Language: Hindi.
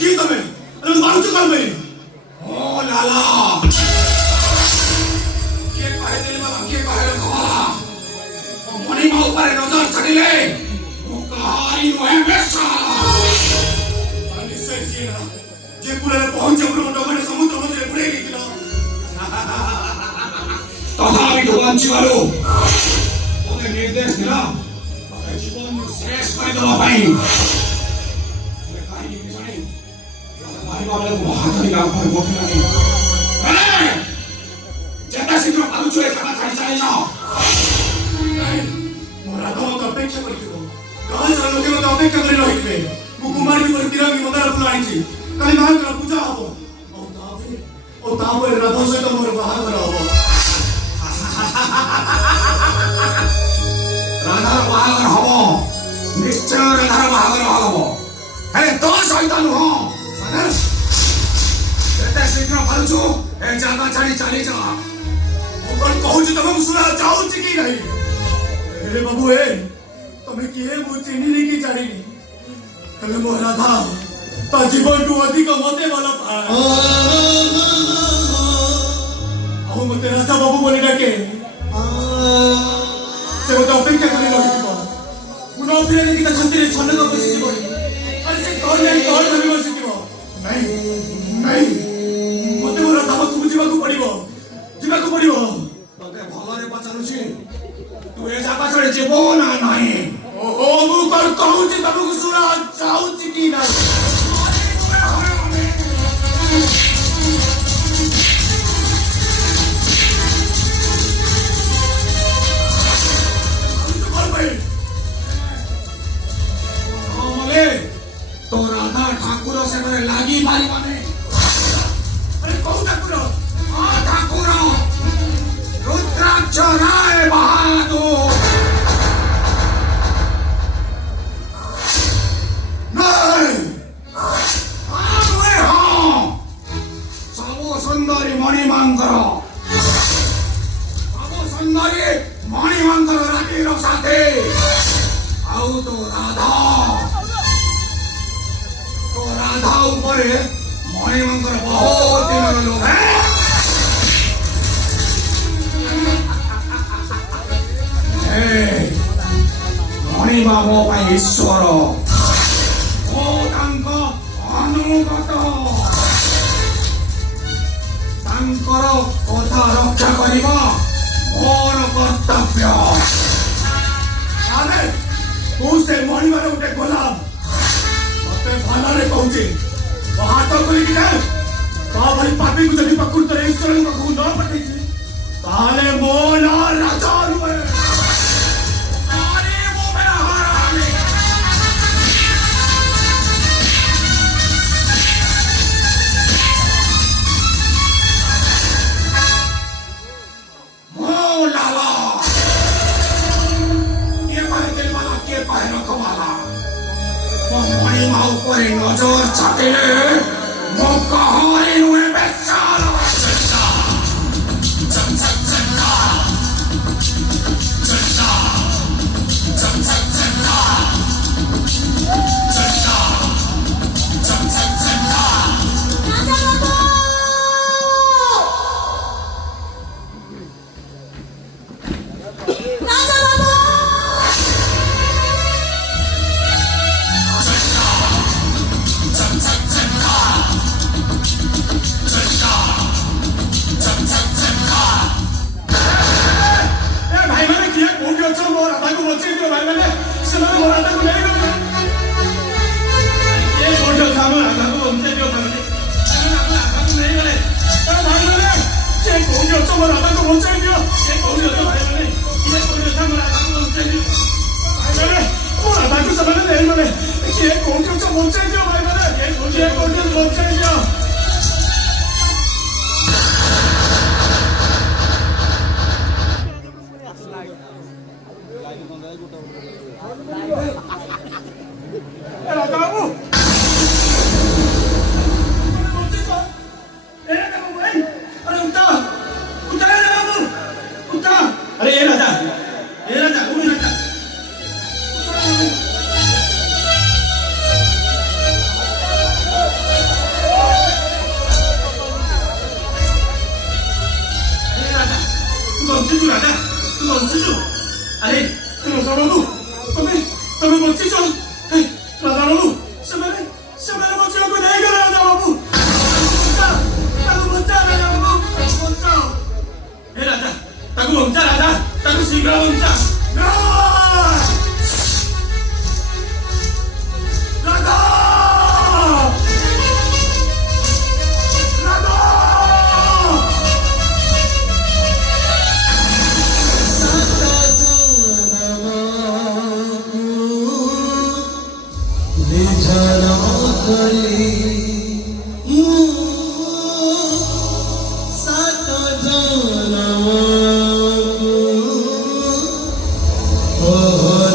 किए तमें अरे मारू तो कर में ओ लाला ये कहे दिल वाला के कहे रखवाला ओ मनी मा ऊपर नजर चढ़िले ओ कहानी नुहे बेसा अनि से सीना जे पुरे पहुंचे पुरे डगरे समुद्र मध्ये पुरे गेला तथापि भगवान शिवालो ओके निर्देश दिला ओके जीवन श्रेष्ठ करे दवा पाई ये कहानी की जाने भाई बाबा को हाथ नहीं लगा पर गोठी लगी अरे जेता शीघ्र पालू छुए खाना खाई चले जाओ मोरा तो अपेक्षा करथिबो गाय सारा लोके मते अपेक्षा करि रहितबे मु कुमारी पर तिरंगी मंदार फुल आइछि काली महाकर पूजा हबो ओ ताबे राधा सहित मोर बाहागर हबो राधार बाहागर हबो निश्चय राधार बाहागर हबो अरे तो सहित नुह एते शीघ्र पालुछु ए जागा छाड़ी चली जा ओकर कहू छी तमे सुना जाऊ छी की नहीं ए बाबू ए तमे किए मु चिनी नी की जानी नी तमे मो राधा ता जीवन टू अधिक मते वाला आओ मते राजा बाबू बोली डाके से मते अपेक्षा करी रहितो मुना फिरे नी की छंती रे छन्न को बसी जीवन अरे से तोर नहीं तोर धरि बसी जीवन नहीं नहीं मते मोर राधा बाबू जीवा को पड़िबो तते भलरे पचारुछि तू ए जागा छड़े जीवो ना नाही ओहो मु कर कहू छी तमको सुना जाऊ छी की ना तो राधा ठाकुर से मेरे लागी मारी माने अरे कौन ठाकुर ठाकुर रुद्राक्ष राय बहादुर नहीं सबो सुंदरी मणिमांकर रानी रो साथे आउ तो राधा ऊपर मणिमांकर बहुत दिन लोग है मणिमा मो पाई ईश्वर ओ तांको अनुगत तांकर कथा रक्षा करिबा मोर कर्तव्य आले तू से मणिमार उठे गोलाम मते भालारे कहूची हाथ खोली कि ता भाई पापी को जदि प्रकृत ईश्वर को न पठेछि ताले मोला राजा रुए नजर छाटिले मो कहानी नुहे बेसाला ବସିଛୁ ଆରେ ରାଜା ବାବୁ ତମେ ତମେ ବଞ୍ଚିଛ ରାଜା ବାବୁ ସେମାନେ ସେମାନେ ବଞ୍ଚିବାକୁ ନେଇଗଲେ ରାଜା ବାବୁ ତାକୁ ବଞ୍ଚା ରାଜା ବାବୁ ତାକୁ ବଞ୍ଚାଅ ଏ ରାଜା ତାକୁ ବଞ୍ଚା ରାଜା ତାକୁ ଶୀଘ୍ର ବଞ୍ଚା ରାଜା Oh